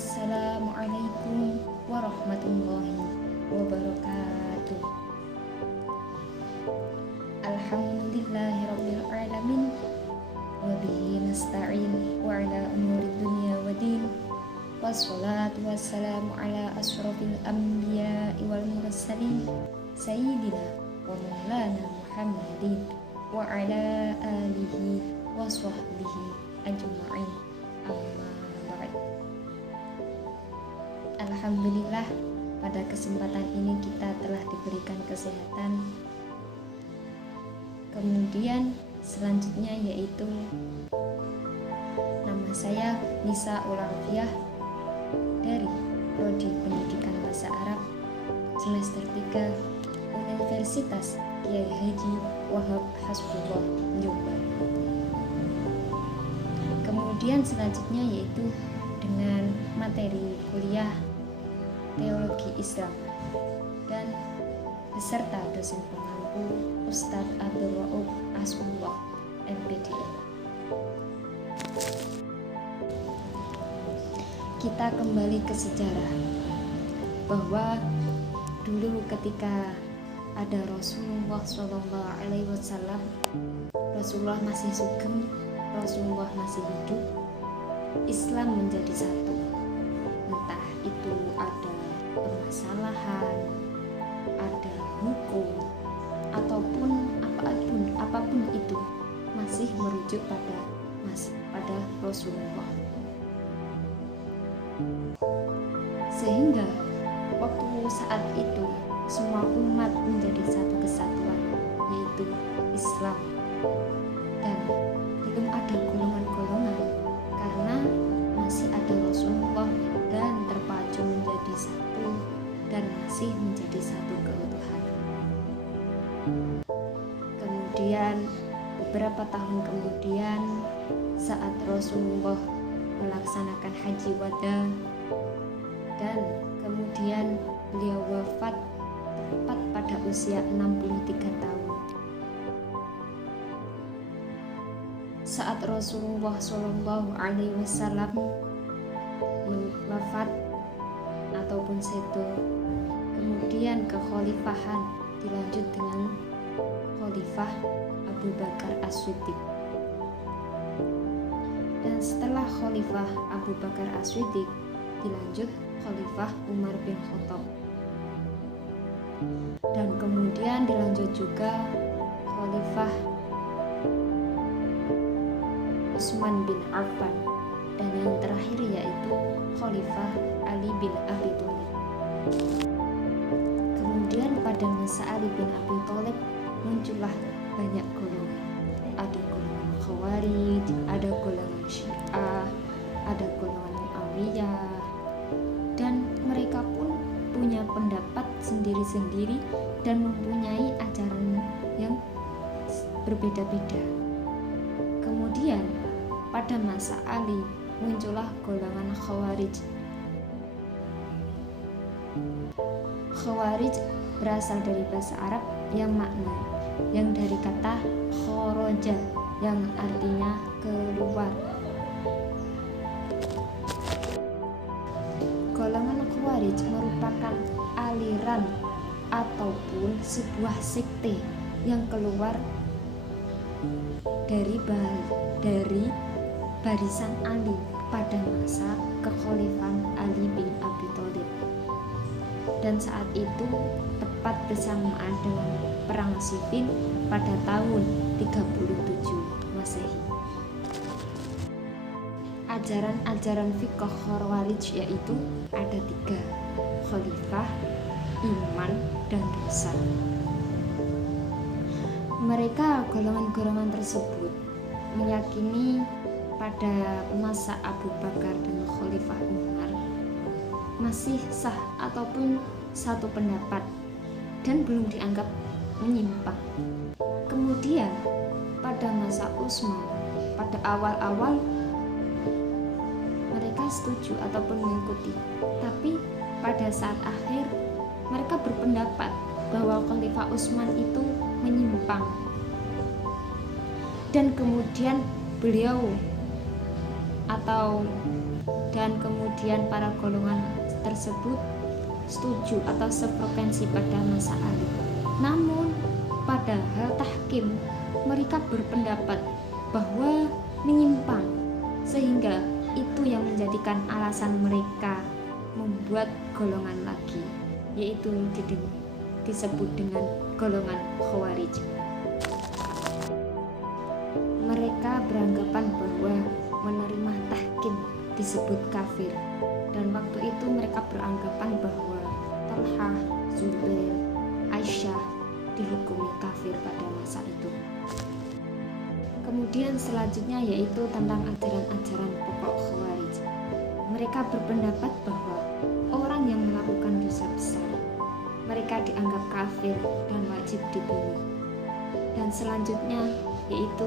Assalamualaikum warahmatullahi wabarakatuh. Alhamdulillahirabbil alamin wa bihi nasta'in wa ala umurid dunya waddin. Wassalatu wassalamu ala asyrafil anbiya'i wal mursalin sayyidina wa maulana Muhammadin wa ala alihi wa sahbihi ajma'in. Amma ba'd. Alhamdulillah, pada kesempatan ini kita telah diberikan kesehatan. Kemudian selanjutnya yaitu nama saya Nisa Ulafiyah dari Prodi Pendidikan Bahasa Arab semester 3 Universitas Kiai Haji Wahab Hasbullah Jombang. Kemudian selanjutnya yaitu dengan materi kuliah Teologi Islam dan beserta dosen pengampu Ustadz Abdul Rauf Asmullah MPD. Kita kembali ke sejarah bahwa dulu ketika ada Rasulullah SAW, Rasulullah masih sugeng, Rasulullah masih hidup, Islam menjadi satu. Entah itu ada permasalahan, ada hukum, ataupun apapun itu masih merujuk pada Rasulullah. Sehingga waktu saat itu semua umat menjadi satu kesatuan, yaitu Islam, dan belum ada golongan-golongan karena masih ada Rasulullah dan terpacu menjadi satu dan masih menjadi satu keutuhan. Kemudian beberapa tahun kemudian saat Rasulullah melaksanakan haji wada dan kemudian beliau wafat tepat pada usia 63 tahun. Saat Rasulullah SAW wafat ataupun sedo, kemudian kekhalifahan dilanjut dengan Khalifah Abu Bakar As-Siddiq. Dan setelah Khalifah Abu Bakar As-Siddiq dilanjut Khalifah Umar bin Khattab. Dan kemudian dilanjut juga Khalifah Utsman bin Affan, dan yang terakhir yaitu Khalifah Ali bin Abi Thalib. Kemudian pada masa Ali bin Abi Thalib muncullah banyak golongan. Ada golongan Khawarij, ada golongan Syiah, ada golongan Muawiyah, dan mereka pun punya pendapat sendiri-sendiri dan mempunyai ajaran yang berbeda-beda. Kemudian pada masa Ali muncullah golongan Khawarij. Khawarij berasal dari bahasa Arab yang dari kata kharaja yang artinya keluar. Golongan Khawarij merupakan aliran ataupun sebuah sekte yang keluar dari barisan Ali pada masa kekhalifahan Ali bin Abi Thalib. Dan saat itu tepat bersamaan dengan perang Siffin pada tahun 37 Masehi. Ajaran-ajaran fiqh Khawarij yaitu ada 3: khalifah, iman, dan dosa. Mereka golongan-golongan tersebut meyakini pada masa Abu Bakar dan Khalifah Umar masih sah ataupun satu pendapat dan belum dianggap menyimpang. Kemudian pada masa Utsman, pada awal-awal mereka setuju ataupun mengikuti, tapi pada saat akhir mereka berpendapat bahwa Khalifah Utsman itu menyimpang. Dan kemudian beliau atau dan kemudian para golongan tersebut setuju atau sefrekuensi pada masa Ali. Namun pada hal tahkim mereka berpendapat bahwa menyimpang, sehingga itu yang menjadikan alasan mereka membuat golongan lagi, yaitu disebut dengan golongan Khawarij. Mereka beranggapan bahwa menerima tahkim disebut kafir, dan waktu itu mereka beranggapan bahwa Talhah, Zubair, Aisyah dihukumi kafir pada masa itu. Kemudian selanjutnya yaitu tentang ajaran-ajaran pokok Khawarij. Mereka berpendapat bahwa orang yang melakukan dosa besar mereka dianggap kafir dan wajib dibunuh. Dan selanjutnya yaitu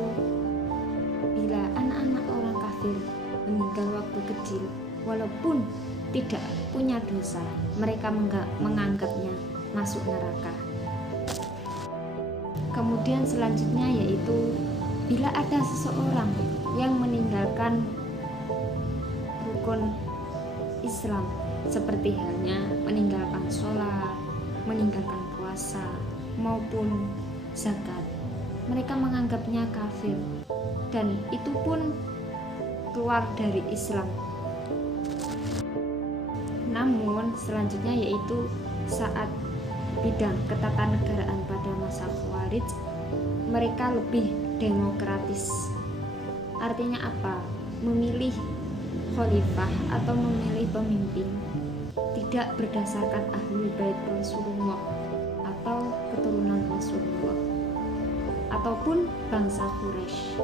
bila anak-anak orang kafir meninggal waktu kecil walaupun tidak punya dosa, mereka menganggapnya masuk neraka. Kemudian selanjutnya yaitu bila ada seseorang yang meninggalkan rukun Islam seperti halnya meninggalkan sholat, meninggalkan puasa maupun zakat, mereka menganggapnya kafir dan itu pun keluar dari Islam. Namun selanjutnya yaitu saat bidang ketatanegaraan pada masa Khawarij, mereka lebih demokratis. Artinya apa? Memilih khalifah atau memilih pemimpin tidak berdasarkan ahlul bait Rasulullah atau keturunan Rasulullah ataupun bangsa Quraisy.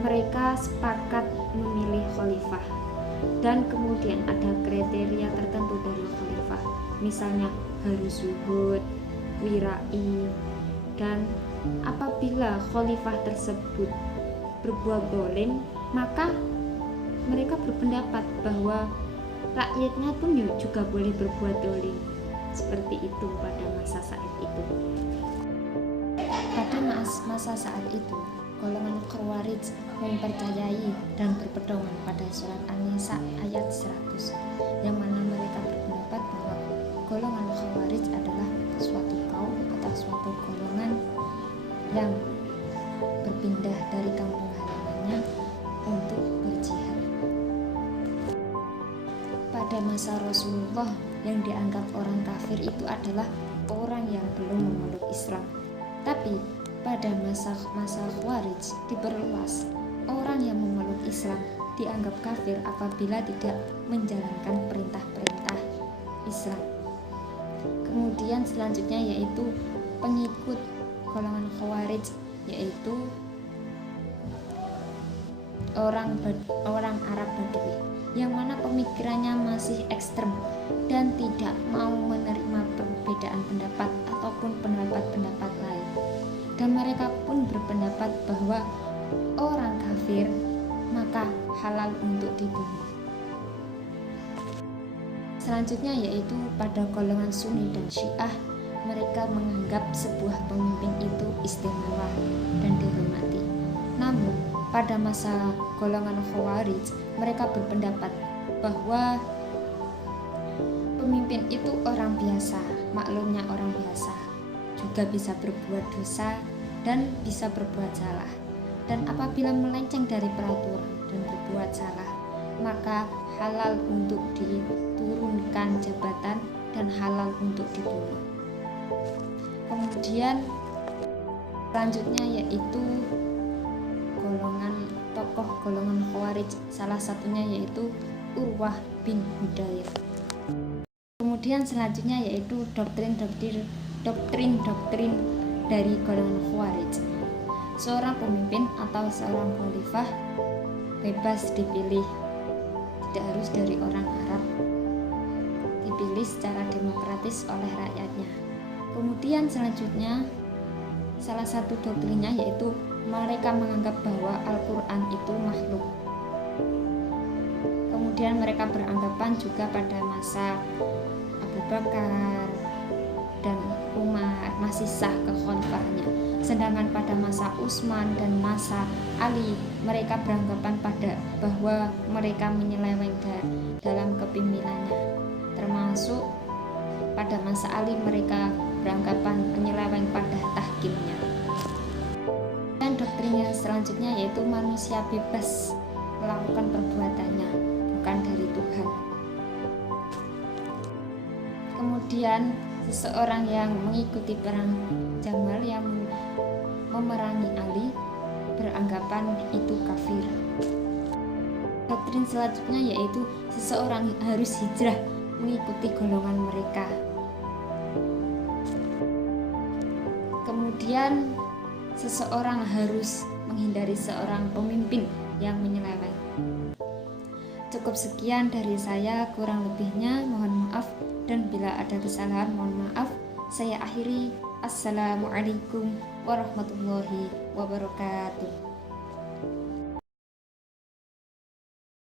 Mereka sepakat memilih khalifah dan kemudian ada kriteria tertentu dari khalifah, misalnya harus zuhud, wirai, dan apabila khalifah tersebut berbuat zalim, maka mereka berpendapat bahwa rakyatnya pun juga boleh berbuat zalim. Seperti itu pada masa saat itu. Pada masa saat itu, golongan Khawarij mempercayai dan berpedoman pada surat An-Nisa ayat 100, yang mana mereka berpendapat bahwa golongan Khawarij adalah suatu kaum atau suatu golongan yang berpindah dari kampung halamannya untuk berjihad. Pada masa Rasulullah, yang dianggap orang kafir itu adalah orang yang belum memeluk Islam. Tapi pada masa Khawarij diperluas, orang yang memeluk Islam dianggap kafir apabila tidak menjalankan perintah-perintah Islam. Kemudian selanjutnya yaitu pengikut golongan Khawarij, yaitu orang Arab Badui, yang mana pemikirannya masih ekstrem dan tidak mau menerima perbedaan pendapat ataupun pendapat-pendapat lain. Dan mereka pun berpendapat bahwa orang kafir maka halal untuk dibunuh. Selanjutnya yaitu pada golongan Sunni dan Syiah, mereka menganggap sebuah pemimpin itu istimewa dan dihormati. Namun pada masa golongan Khawarij, mereka berpendapat bahwa pemimpin itu orang biasa, maklumnya orang biasa, juga bisa berbuat dosa dan bisa berbuat salah. Dan apabila melenceng dari peraturan dan berbuat salah, maka halal untuk diturunkan jabatan dan halal untuk dibunuh. Kemudian selanjutnya yaitu tokoh golongan Khawarij, salah satunya yaitu Urwah bin Hudayr. Kemudian selanjutnya yaitu doktrin dari golongan Khawarij. Seorang pemimpin atau seorang khalifah bebas dipilih, tidak harus dari orang Arab, dipilih secara demokratis oleh rakyatnya. Kemudian selanjutnya salah satu doktrinnya yaitu mereka menganggap bahwa Al-Quran itu makhluk. Kemudian mereka beranggapan juga pada masa Abu Bakar dan Umar masih sah kekhalifahannya, Sedangkan pada masa Utsman dan masa Ali, mereka beranggapan bahwa mereka menyeleweng dalam kepemimpinannya. Termasuk pada masa Ali mereka beranggapan menyeleweng pada tahkimnya. Dan doktrin yang selanjutnya yaitu manusia bebas melakukan perbuatannya, bukan dari Tuhan. Kemudian seseorang yang mengikuti perang Jamal yang memerangi Ali beranggapan itu kafir. Doktrin selanjutnya yaitu seseorang harus hijrah mengikuti golongan mereka. Kemudian seseorang harus menghindari seorang pemimpin yang menyeleweng. Cukup sekian dari saya, kurang lebihnya mohon maaf, dan bila ada kesalahan mohon maaf. Saya akhiri. Assalamualaikum warahmatullahi wabarakatuh.